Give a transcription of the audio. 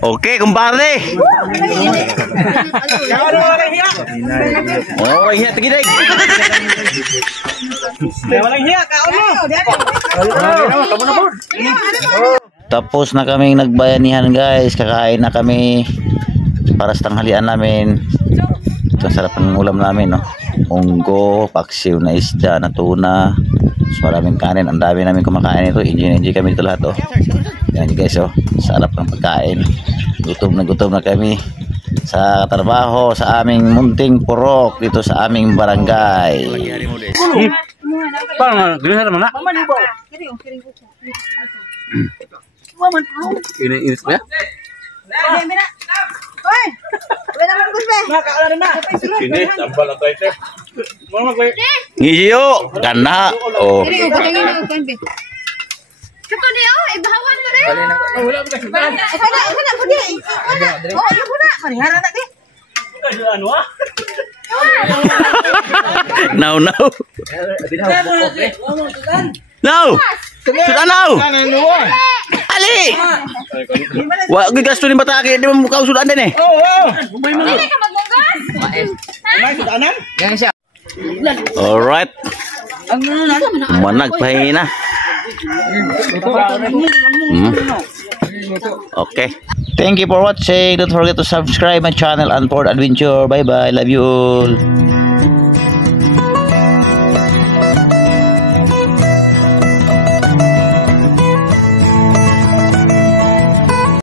Oke, kumpare. Oh, iya tinggi deh. Tapos na kaming nagbayanihan guys, kakain na kami para sa tanghalian namin. Ito ang sarap ng ulam namin, no? Unggo, paksiw na isda, na tuna. So, maraming kanin, ang dami namin kumakain ito. Enjoy kami dito lahat, oh. Yan guys, oh, sarap ng pagkain. Gutom na kami sa trabaho sa aming munting purok dito sa aming barangay. Parang gila naman na. Ini ya? Ini tambal atau itu? Ngisiyo, ganda. Oh. Ito niyo, ibahawan mo rin. Now. Sudah now. Ali. Wa gasto ni batake di mo mukaw sudan din eh. Hindi ka maglunggas. Alright. Manag pahina. Okay. Thank you for watching. Don't forget to subscribe my channel, Unport Adventure. Bye bye. Love you all.